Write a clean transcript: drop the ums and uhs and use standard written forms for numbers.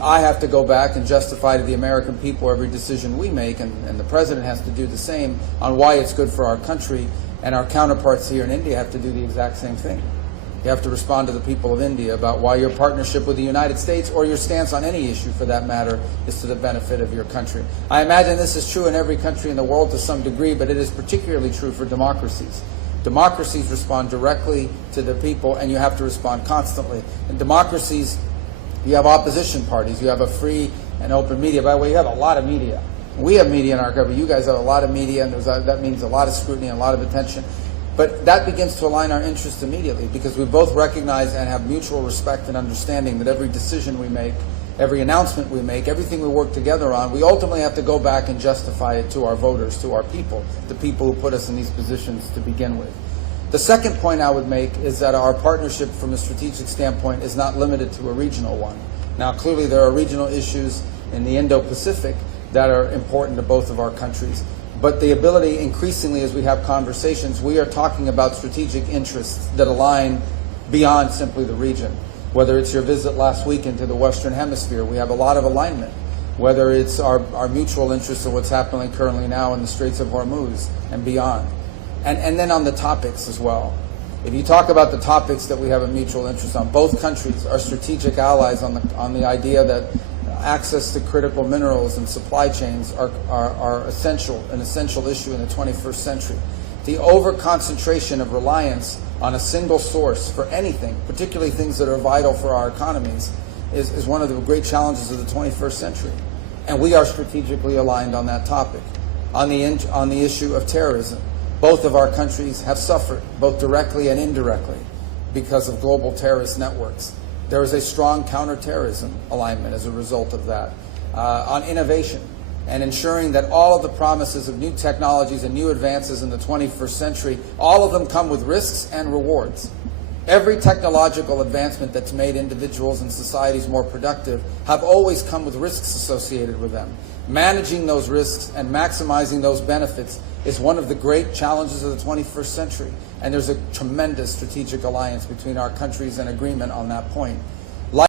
I have to go back and justify to the American people every decision we make, and the President has to do the same on why it's good for our country, and our counterparts here in India have to do the exact same thing. You have to respond to the people of India about why your partnership with the United States, or your stance on any issue for that matter, is to the benefit of your country. I imagine this is true in every country in the world to some degree, but it is particularly true for democracies. Democracies respond directly to the people, and you have to respond constantly. In democracies, you have opposition parties. You have a free and open media. By the way, you have a lot of media. We have media in our country. You guys have a lot of media, and that means a lot of scrutiny and a lot of attention. But that begins to align our interests immediately, because we both recognize and have mutual respect and understanding that every decision we make, every announcement we make, everything we work together on, we ultimately have to go back and justify it to our voters, to our people, the people who put us in these positions to begin with. The second point I would make is that our partnership from a strategic standpoint is not limited to a regional one. Now, clearly there are regional issues in the Indo-Pacific that are important to both of our countries. But the ability, increasingly as we have conversations, we are talking about strategic interests that align beyond simply the region. Whether it's your visit last week into the Western Hemisphere, we have a lot of alignment. Whether it's our mutual interest in what's happening currently now in the Straits of Hormuz and beyond. And then on the topics as well. If you talk about the topics that we have a mutual interest on, both countries are strategic allies on the idea that access to critical minerals and supply chains are essential, an essential issue in the 21st century. The over-concentration of reliance on a single source for anything, particularly things that are vital for our economies, is one of the great challenges of the 21st century. And we are strategically aligned on that topic. On the issue of terrorism, both of our countries have suffered, both directly and indirectly, because of global terrorist networks. There is a strong counterterrorism alignment as a result of that. On innovation and ensuring that all of the promises of new technologies and new advances in the 21st century, all of them come with risks and rewards. Every technological advancement that's made individuals and societies more productive have always come with risks associated with them. Managing those risks and maximizing those benefits is one of the great challenges of the 21st century. And there's a tremendous strategic alliance between our countries and agreement on that point.